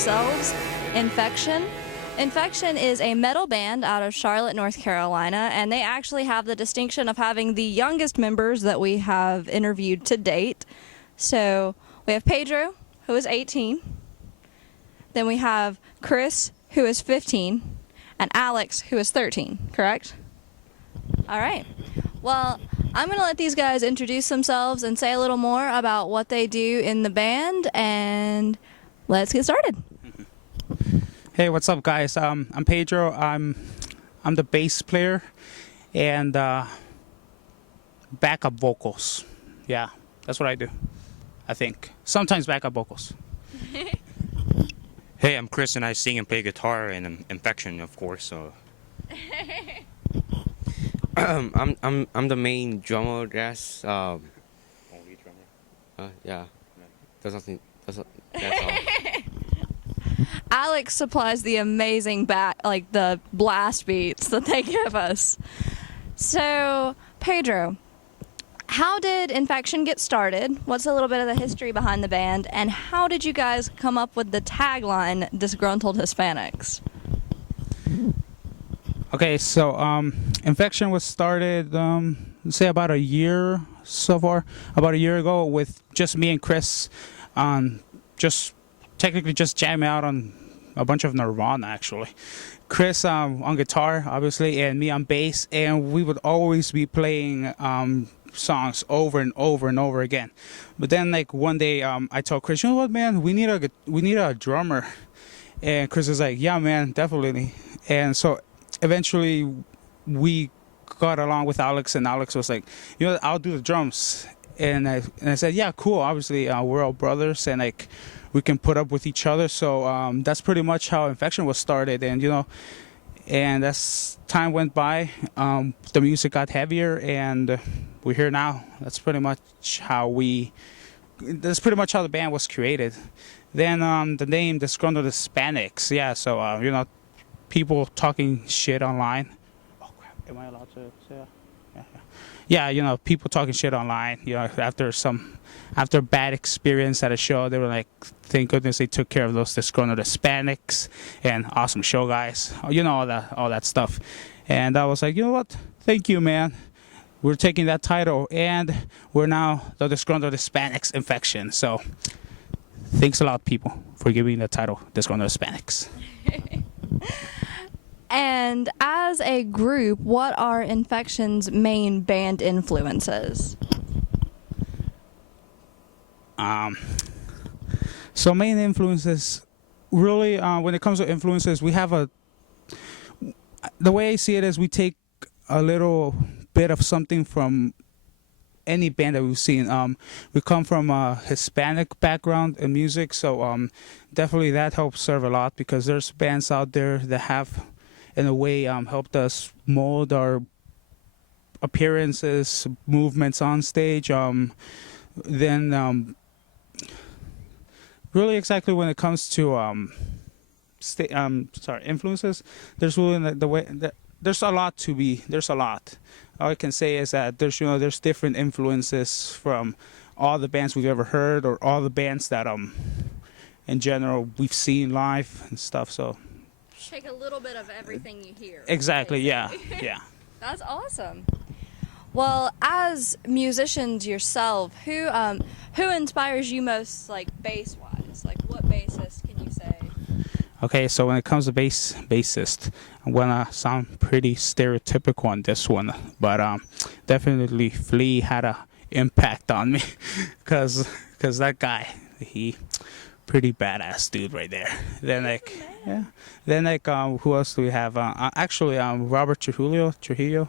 themselves, Infektion. Infektion is a metal band out of Charlotte, North Carolina, and they actually have the distinction of having the youngest members that we have interviewed to date. So we have Pedro, who is 18. Then we have Chris, who is 15, and Alex, who is 13, correct? All right. Well, I'm going to let these guys introduce themselves and say a little more about what they do in the band, and let's get started. Hey, what's up, guys? I'm Pedro. I'm the bass player and backup vocals. Yeah, that's what I do. I think sometimes backup vocals. Hey, I'm Chris, and I sing and play guitar and Infektion, of course. So. I'm the main drummer, I guess. Only drummer. Yeah. That's all. Alex supplies the amazing the blast beats that they give us. So, Pedro, how did Infektion get started? What's a little bit of the history behind the band? And how did you guys come up with the tagline, Disgruntled Hispanics? Okay, so Infektion was started, say about a year so far, about a year ago, with just me and Chris, just jamming out on a bunch of Nirvana, actually. Chris on guitar, obviously, and me on bass, and we would always be playing songs over and over and over again. But then, like, one day, I told Chris, you know what, man, we need a drummer. And Chris was like, yeah, man, definitely. And so eventually we got along with Alex, and Alex was like, you know, I'll do the drums. And I said, yeah, cool. Obviously, we're all brothers, and like we can put up with each other. So that's pretty much how Infektion was started. And and as time went by, the music got heavier, and we're here now. That's pretty much how the band was created. Then the name Disgruntled Hispanics. Yeah, so people talking shit online. Oh crap! Am I allowed to say that? Yeah. People talking shit online. After bad experience at a show, they were like, "Thank goodness they took care of those Disgruntled Hispanics," and awesome show, guys. All that stuff. And I was like, you know what? Thank you, man. We're taking that title, and we're now the Disgruntled Hispanics Infektion. So, thanks a lot, people, for giving the title Disgruntled Hispanics. And as a group, what are Infektion's main band influences? So main influences, really, when it comes to influences, we have the way I see it is we take a little bit of something from any band that we've seen. We come from a Hispanic background in music, so definitely that helps serve a lot, because there's bands out there that have, in a way, helped us mold our appearances, movements on stage. Then really exactly when it comes to influences, there's really the way that there's a lot. All I can say is that there's different influences from all the bands we've ever heard, or all the bands that in general we've seen live and stuff. So take a little bit of everything you hear. Exactly. Yeah. That's awesome. Well, as musicians yourself, who inspires you most, like bass-wise? Like, what bassist can you say? Okay, so when it comes to bassist, I'm gonna sound pretty stereotypical on this one, but definitely Flea had a impact on me, cause that guy, he pretty badass dude right there. Then who else do we have? Actually, Robert Trujillo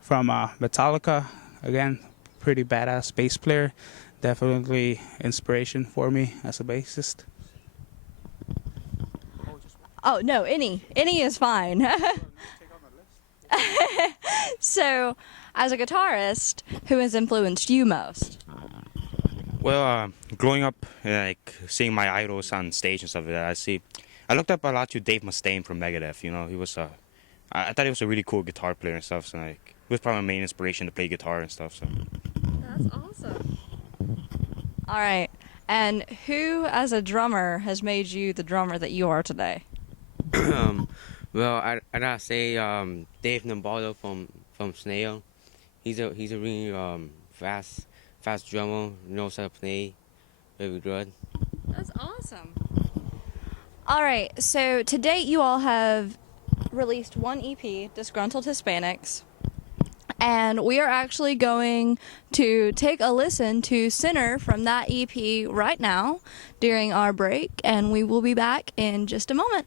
from Metallica. Again, pretty badass bass player. Definitely inspiration for me as a bassist. Oh no, any is fine. So, as a guitarist, who has influenced you most? Well, growing up, like seeing my idols on stage and stuff like that, I looked up a lot to Dave Mustaine from Megadeth. He was I thought he was a really cool guitar player and stuff. So like, it was probably my main inspiration to play guitar and stuff. So. That's awesome. All right. And who, as a drummer, has made you the drummer that you are today? Well, I gotta say Dave Nambaldo from Snail. He's a really fast drummer. Knows how to play very good. That's awesome. All right, so to date, you all have released one EP, Disgruntled Hispanics, and we are actually going to take a listen to Sinner from that EP right now during our break, and we will be back in just a moment.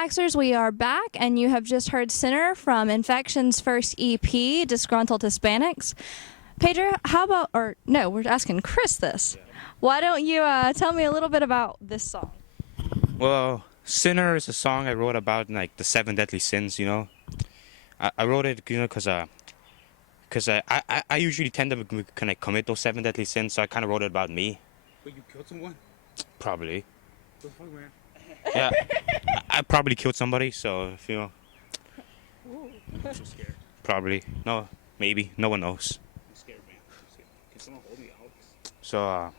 Waxers, we are back, and you have just heard Sinner from Infektion's first EP, Disgruntled Hispanics. Pedro, we're asking Chris this. Why don't you tell me a little bit about this song? Well, Sinner is a song I wrote about like the 7 deadly sins, you know. I wrote it, you know, because I usually tend to kind of commit those 7 deadly sins, so I kind of wrote it about me. But you killed someone? Probably. What the fuck, man? Yeah, I probably killed somebody, so if you know. I'm so scared. Probably. No, maybe. No one knows. I'm scared, man. Can someone hold me out? So,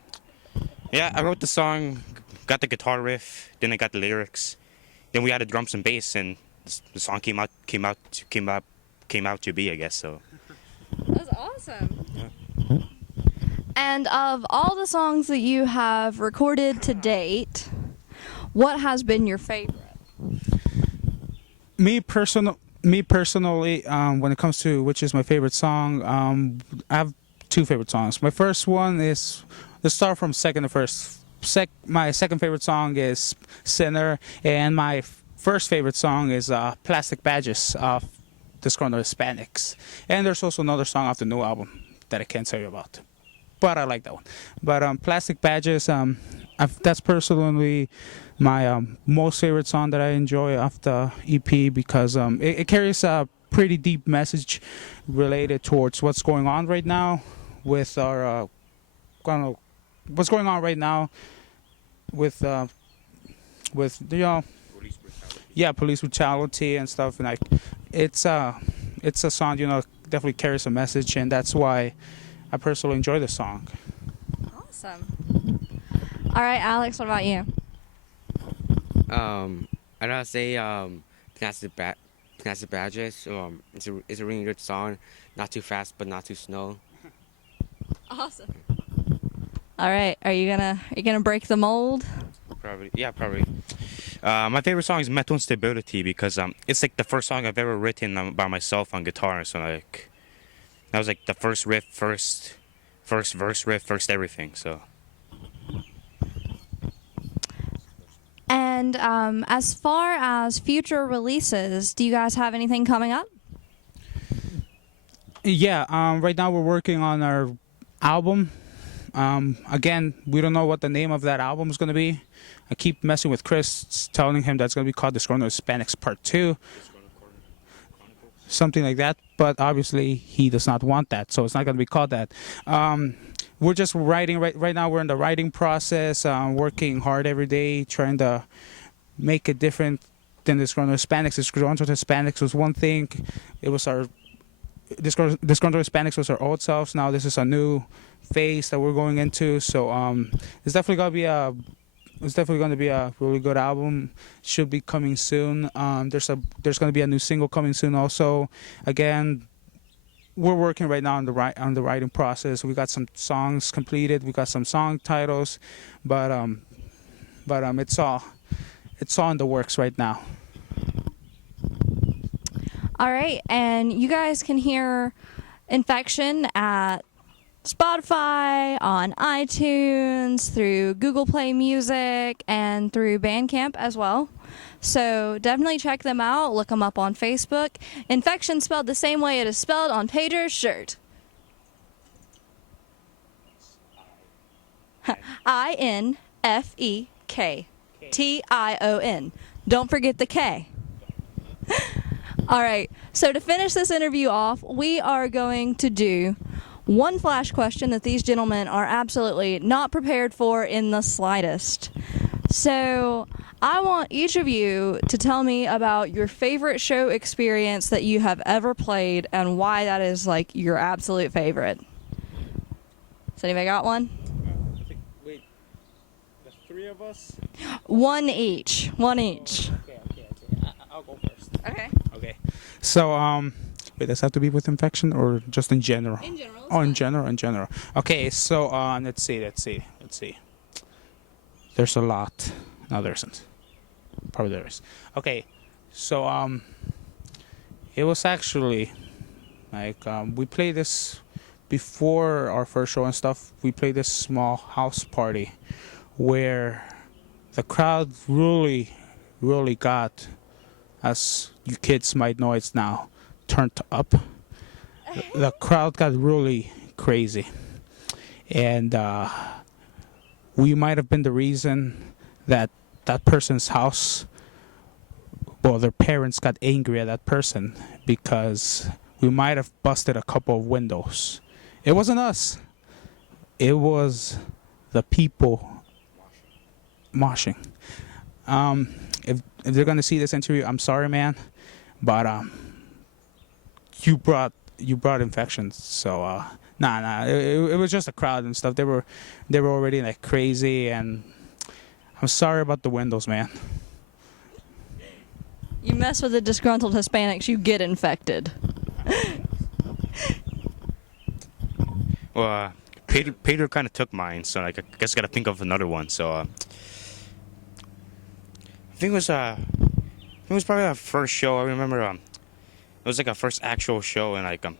yeah, I wrote the song, got the guitar riff, then I got the lyrics, then we added drums and bass, and the song came out to be, I guess. So. That's awesome. Yeah. And of all the songs that you have recorded to date, what has been your favorite? Me personally, when it comes to which is my favorite song, I have 2 favorite songs. My first one is, let's start from second to first. My second favorite song is Sinner, and my first favorite song is Plastic Badges of Disgruntled Hispanics. And there's also another song off the new album that I can't tell you about, but I like that one. But Plastic Badges, that's personally my most favorite song that I enjoy off the EP, because it carries a pretty deep message related towards what's going on right now with our what's going on right now with you know, Police brutality. yeah, police brutality and stuff, and like it's a song, you know, definitely carries a message, and that's why I personally enjoy the song. Awesome. All right, Alex, what about you? I gotta say, Plastic Badges. It's a really good song. Not too fast, but not too slow. Awesome. All right, are you gonna break the mold? Probably, yeah, probably. My favorite song is Mental Instability, because it's like the first song I've ever written by myself on guitar. So like, that was like the first riff, first verse riff, first everything. So. And as far as future releases, do you guys have anything coming up? Yeah, right now we're working on our album. Again, we don't know what the name of that album is going to be. I keep messing with Chris, telling him that's going to be called Disgruntled Hispanics Part 2. Something like that, but obviously he does not want that, so it's not going to be called that. We're just writing right now. We're in the writing process, working hard every day, trying to make it different than Disgruntled Hispanics. Disgruntled Hispanics was one thing. It was our Disgruntled Hispanics was our old selves. Now this is a new phase that we're going into. So it's definitely going to be a really good album. Should be coming soon. There's going to be a new single coming soon also. Again, we're working right now on the writing process. We got some songs completed. We got some song titles, but it's all in the works right now. All right, and you guys can hear Infektion at Spotify, on iTunes, through Google Play Music, and through Bandcamp as well. So definitely check them out. Look them up on Facebook. Infektion spelled the same way it is spelled on Pedro's shirt. INFEKTION. Don't forget the K. All right, so to finish this interview off, we are going to do one flash question that these gentlemen are absolutely not prepared for in the slightest. So I want each of you to tell me about your favorite show experience that you have ever played and why that is like your absolute favorite. Has anybody got one? Wait, there's 3 of us? One each. Okay. I'll go first. Okay. Okay. So, wait, does that have to be with Infektion or just in general? In general. Oh, in general. Okay, so let's see. There's a lot. No, there isn't. Probably there is. Okay, so it was actually like we played this before our first show and stuff. We played this small house party where the crowd really got as you kids might know, it's now turned up. The crowd got really crazy, and we might have been the reason that that person's house, well, their parents got angry at that person because we might have busted a couple of windows. It wasn't us. It was the people moshing. If they're gonna see this interview, I'm sorry, man, but you brought infections. So nah. It was just a crowd and stuff. They were already like crazy, and I'm sorry about the windows, man. You mess with the disgruntled Hispanics, you get infected. Well, Pedro kind of took mine, so like, I guess I gotta think of another one. So I think it was probably our first show. I remember it was like our first actual show, and like I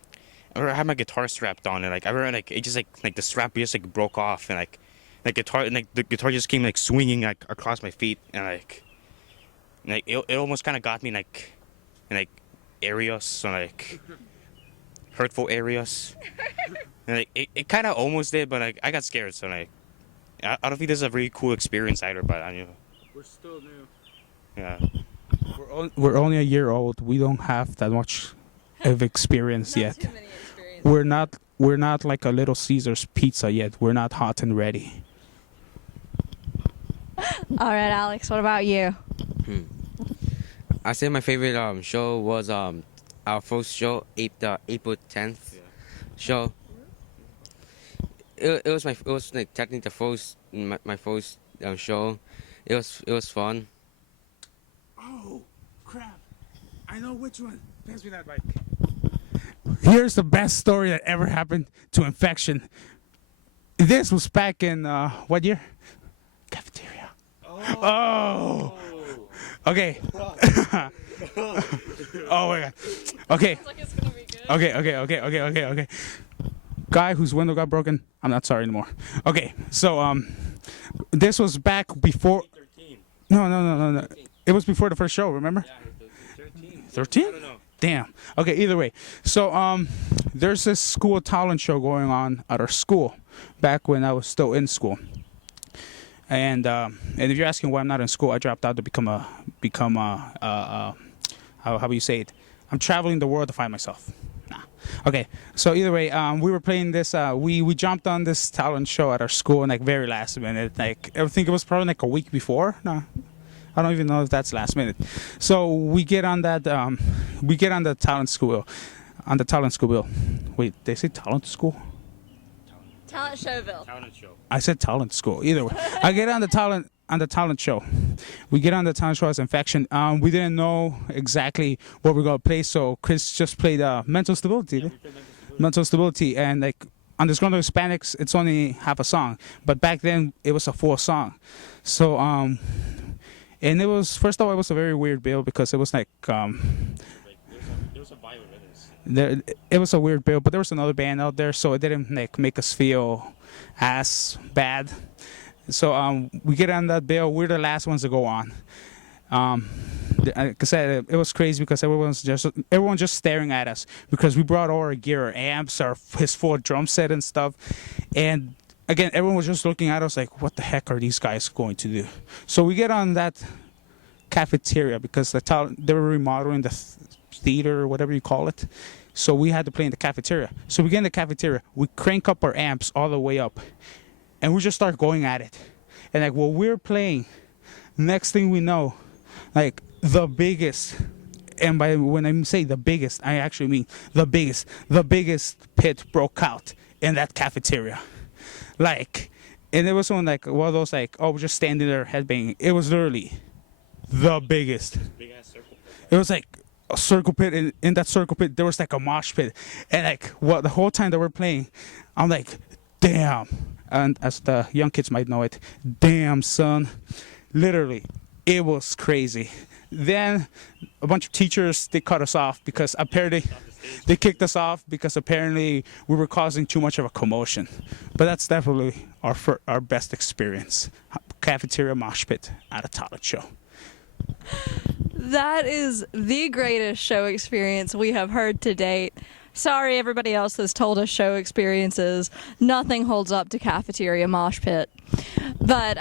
remember I had my guitar strapped on, and like I remember like it just like the strap just like broke off, and like the guitar just came like swinging like across my feet, and like it almost kind of got me like in like areas, so like hurtful areas. And like, it kind of almost did, but like I got scared, so like I don't think this is a really cool experience either. But We're still new. Yeah. We're only a year old. We don't have that much of experience yet. Too many experiences. We're not like a Little Caesar's pizza yet. We're not hot and ready. All right, Alex, what about you? I say my favorite show was our first show, April 10th show. It was like technically the first my first show. It was fun. Oh, crap. I know which one. Pass me that mic. Here's the best story that ever happened to Infektion. This was back in, what year? Cafeteria. Oh. Okay. Oh, my God. Okay. Okay. Guy whose window got broken. I'm not sorry anymore. Okay, so, this was back before... 13. No. It was before the first show, remember? Yeah, 13. 13? I don't know. Damn. Okay, either way. So, there's this school talent show going on at our school back when I was still in school. And if you're asking why I'm not in school, I dropped out to become how do you say it? I'm traveling the world to find myself. Nah. Okay. So either way, we were playing this. We jumped on this talent show at our school, and like very last minute. Like I think it was probably like a week before. No, I don't even know if that's last minute. So we get on that. We get on the talent school. On the talent school bill. Wait, they say talent school? Talent Showville. Talent show. I said talent school. Either way, I get on the talent show. We get on the talent show as Infektion. We didn't know exactly what we're gonna play, so Chris just played mental stability. Mental stability, and like on this Ground of Hispanics, it's only half a song, but back then it was a full song. So and it was first of all it was a very weird bill because it was like There was a violin. it was a weird bill, but there was another band out there, so it didn't like make us feel as bad. So we get on that bill. We're the last ones to go on. Like I said, it was crazy because everyone's just staring at us because we brought all our gear, our amps, his full drum set and stuff. And again, everyone was just looking at us like, what the heck are these guys going to do? So we get on that cafeteria because they were remodeling the theater or whatever you call it. So we had to play in the cafeteria. So we get in the cafeteria. We crank up our amps all the way up. And we just start going at it. And like while we're playing, next thing we know, like the biggest, and when I say the biggest, I actually mean the biggest pit broke out in that cafeteria. Like, and it wasn't like one of those like, oh, we're just standing there headbanging. It was literally the biggest. Big ass circle. It was like a circle pit, and in that circle pit, there was like a mosh pit. And like, the whole time that we're playing, I'm like, damn. And as the young kids might know it, damn, son. Literally, it was crazy. Then a bunch of teachers, they cut us off because apparently they kicked us off because apparently we were causing too much of a commotion. But that's definitely our best experience. Cafeteria mosh pit at a talent show. That is the greatest show experience we have heard to date. Sorry, everybody else that's told us show experiences. Nothing holds up to Cafeteria Mosh Pit. But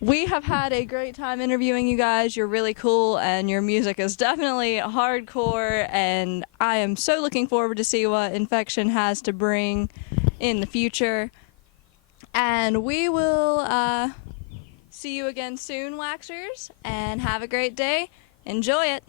we have had a great time interviewing you guys. You're really cool, and your music is definitely hardcore, and I am so looking forward to see what Infektion has to bring in the future. And we will see you again soon, Waxers, and have a great day. Enjoy it.